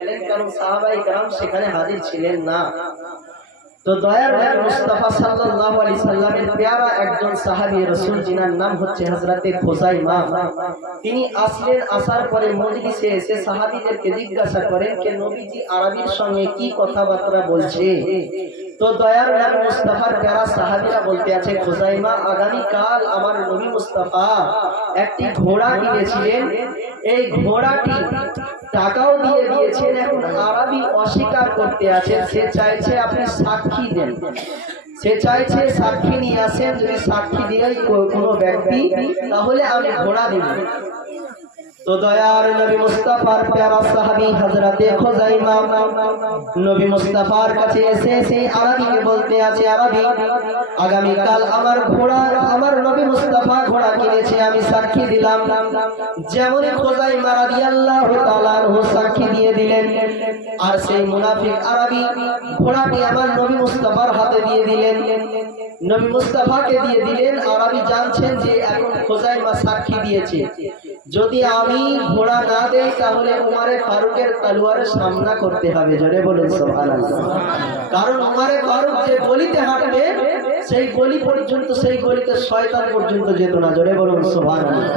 কারণ সাহাবায়ে কেরাম সেখানে হাজির ছিলেন না। তো দয়ার নবী মুস্তাফা সাল্লাল্লাহু আলাইহি সাল্লামের প্যারা একজন সাহাবী রাসূল যিনার নাম হচ্ছে হযরতে খুযাইমা, তিনি আসলেন। আসার পরে মজলিসে এসে সাহাবীদেরকে জিজ্ঞাসা করেন যে নবীজি আরবির সঙ্গে কি কথাবার্তা বলছে। তো দয়ার নবী মুস্তাফার প্যারা সাহাবীরা বলতে আছে, খুযাইমা আগামী কাল আমার নবী মুস্তাফা একটি ঘোড়া কিনেছিলেন, এই ঘোড়াটি টাকাও দিয়ে দিয়েছেন, এখন আরবি অস্বীকার করতে আছেন, সে চাইছে আপনি সাক্ষী দেন, সে চাইছে সাক্ষী নিয়ে আসেন, যদি সাক্ষী দিয়ে কোনো ব্যক্তি তাহলে আমি ঘোড়া দেব। তো দয়ার নবী মুস্তাফার প্যারা সাহাবী হযরতে খুযাইমা নবী মুস্তাফার কাছে এসে সেই আরবিকে বলতে আছে, আরবি আগামী কাল আমার নবী মুস্তাফা ঘোড়া কিনেছে, আমি সাক্ষী দিলাম। যেমন খুযাইমা রাদিয়াল্লাহু তাআলা আনহু সাক্ষী দিয়ে দিলেন, আর সেই মুনাফিক আরবি ঘোড়াটি আমার নবী মুস্তাফার হাতে দিয়ে দিলেন, নবী মুস্তাফাকে দিয়ে দিলেন। আরবি জানছেন যে এখন খুযাইমা সাক্ষী দিয়েছে, যদি আমি ঘোড়া না দেই তাহলে উমারে ফারুকের তলোয়ারের সামনা করতে হবে। জোরে বলুন সুবহানাল্লাহ। কারণ উমারে ফারুক যে গলিতে হাঁটবে সেই গলি পর্যন্ত, সেই গলিতে শয়তান পর্যন্ত যেত না। জোরে বলুন সুবহানাল্লাহ।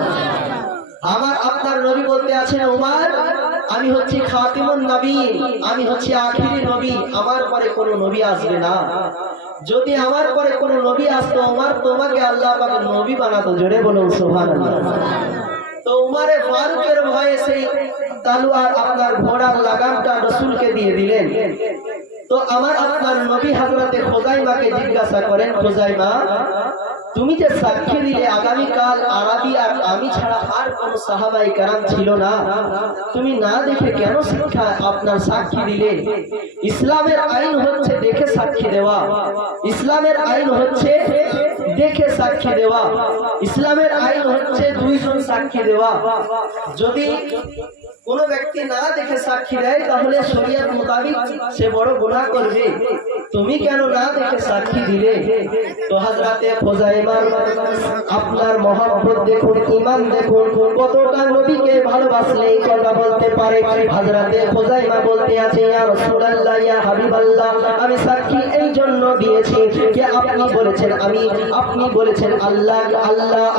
আমার আপনার নবী বলতে আছেন, উমার আমি হচ্ছি খাতিমুন নবী, আমি হচ্ছি আখিরি নবী, আমার পরে কোনো নবী আসবে না। যদি আমার পরে কোনো নবী আসতো উমার, তোমাকে আল্লাহ পাক নবী বানাতো। জোরে বলুন সুবহানাল্লাহ। তো উমারে ফারুকের ভয়ে সেই তলোয়ার আপনার ঘোড়ার লাগামটা রাসূলকে দিয়ে দিলেন। তো আমার আপনার নবী হযরতে খুযাইমাকে জিজ্ঞাসা করেন, খুযাইমা তুমি যে সাক্ষী দিলে আগামী কাল আরবি আর আমি ছাড়া আর কোন সাহাবায়ে কেরাম ছিল না, তুমি না দেখে কেন আপনার সাক্ষী দিলে? ইসলামের আইন হচ্ছে দেখে সাক্ষী দেওয়া, ইসলামের আইন হচ্ছে দেখে সাক্ষী দেওয়া, ইসলামের আইন হচ্ছে দুইজন সাক্ষী দেওয়া। যদি কোন ব্যক্তি না দেখে সাক্ষী দেয় তাহলে শরীয়ত মোতাবেক সে বড় গুনাহ করবে। তুমি কেন না দেখে সাক্ষী দিলে? তো হযরতে খুযাইমার আপনার মহব্বত দেখুন, ঈমান দেখুন, কতটা নবীকে ভালোবাসলে এই কথা বলতে পারে। হযরতে খুযাইমা বলতে আছে, ইয়া রাসূলুল্লাহ, ইয়া হাবিবাল্লাহ, আমি সাক্ষী এই জন্য দিয়েছি যে আপনি বলেছেন আল্লাহ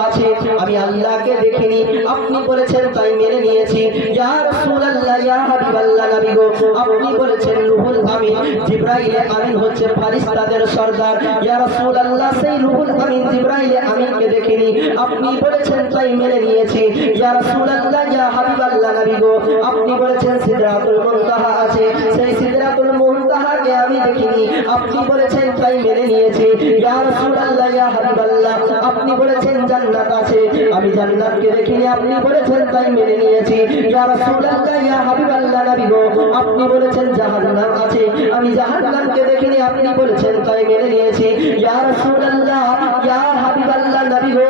আছে, আমি আল্লাহকে দেখিনি, আপনি বলেছেন তাই মেনে নিয়েছি। ইয়া রাসূলুল্লাহ, ইয়া হাবিবাল্লাহ, নবী গো আপনি বলেছেন রুহুল আমিন, জিবরাইল আমিন হচ্ছে ফেরেশতাদের সরদার। ইয়া রাসূলুল্লাহ, সেই রুহুল আমিন জিবরাইল আমিনকে দেখিনি, আপনি বলেছেন তাই মেনে নিয়েছি। ইয়া রাসূলুল্লাহ, ইয়া হাবিবাল্লাহ, নবী গো আপনি বলেছেন সিদরাতুল মুনতাহা আছে, সেই সিদরাতুল মুনতাহাকে আমি দেখিনি, আপনি বলেছেন তাই মেনে নিয়েছি। ইয়া রাসূলুল্লাহ, ইয়া হাবিবাল্লাহ, আপনি বলেছেন জান্নাত আছে, আমি জান্নাতকে দেখিনি, আপনি বলেছেন তাই মেনে নিয়েছি। ইয়া রাসূলুল্লাহ, ইয়া হাবিবাল্লাহ, নবী গো আপনি বলেছেন জাহান্নাম আছে, আমি জাহান্নামকে দেখিনি, আপনি বলেছেন তাই মেনে নিয়েছি। ইয়া রাসূলুল্লাহ, ইয়া হাবিবাল্লাহ, নবী গো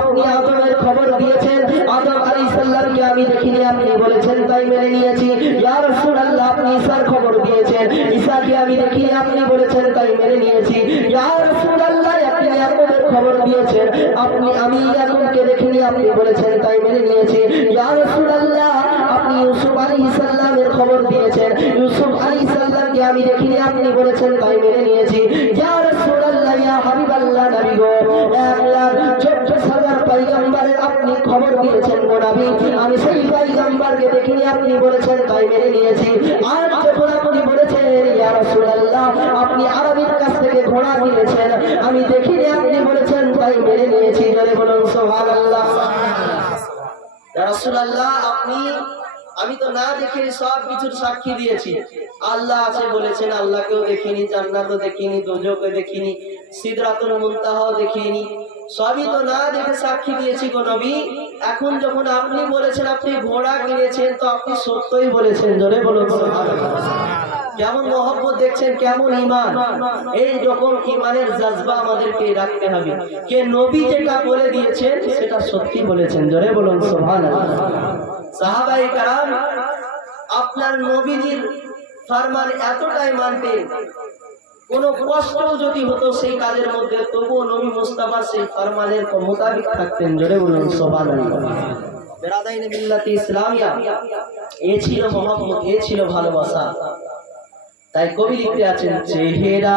আপনি আদমের খবর দিয়েছেন, আদম আলাইহিস সালামকে আমি দেখিনি, আপনি বলেছেন তাই মেনে নিয়েছি। ইয়া রাসূলুল্লাহ, আপনি ঈসার খবর দিয়েছেন, ঈসাকে আমি দেখিনি, আপনি বলেছেন তাই মেনে নিয়েছি। ইয়া রাসূলুল্লাহ, আপনি ইয়াকুবের খবর দিয়েছেন, আমি ইয়াকুবকে দেখিনি, আপনি বলেছেন তাই মেনে নিয়েছি। ইয়া রাসূলুল্লাহ, আপনি ইউসুফ আলাইহিস সালামের খবর দিয়েছেন, ইউসুফ আলাইহিস সালামকে আমি দেখিনি, আপনি বলেছেন তাই মেনে নিয়েছি। ইয়া রাসূলুল্লাহ, ইয়া হাবিবাল্লাহ, নবী গো 1,14,000 পয়গম্বরের আপনি খবর দিয়েছেন গো নবী, আমি সেই পয়গম্বরকে দেখিনি, আপনি বলেছেন তাই মেনে নিয়েছি। আর যখন আপনি বলেছেন ইয়া রাসূলুল্লাহ, আপনি আরবির কাছ থেকে ঘোড়া কিনেছেন, আমি দেখিনি, আপনি বলেছেন তাই মেনে নিয়েছি। জোরে বলুন সুবহানাল্লাহ। ইয়া রাসূলুল্লাহ, আমি তো না দেখে সব কিছুর সাক্ষী দিয়েছি, আল্লাহ আছে বলেছেন, আল্লাহকেও দেখিনি, জান্নাতও দেখিনি, দোজখও দেখিনি, সিদরাতুল মুনতাহাও দেখিনি, সবই তো না দেখে সাক্ষী দিয়েছি গো নবী। এখন যখন আপনি বলেছেন আপনি ঘোড়া কিনেছেন, তো আপনি সত্যই বলেছেন। জোরে বলুন সুবহানাল্লাহ। কেমন মহব্বত দেখছেন, কেমন ঈমান। এই রকম ঈমানের জজবা আমাদেরকে রাখতে হবে, কে নবী যেটা বলে দিয়েছেন সেটা সত্যি বলেছেন। জোরে বলুন সুবহানাল্লাহ। সাহাবায়ে কেরাম আপনার নবীজির ফরমান এতটাই মানতেন, কোনো কষ্ট যদি হতো সেই কাজের মধ্যে তবুও নবী মুস্তাফা সেই ফরমানের মোতাবেক থাকতেন। জোরে বলুন সুবহানাল্লাহ। বেরাদাইনে মিল্লাতে ইসলামিয়া, এ ছিল মহব্বত, এ ছিল ভালোবাসা। তাই কবি লিখতে আছেন, চেহারা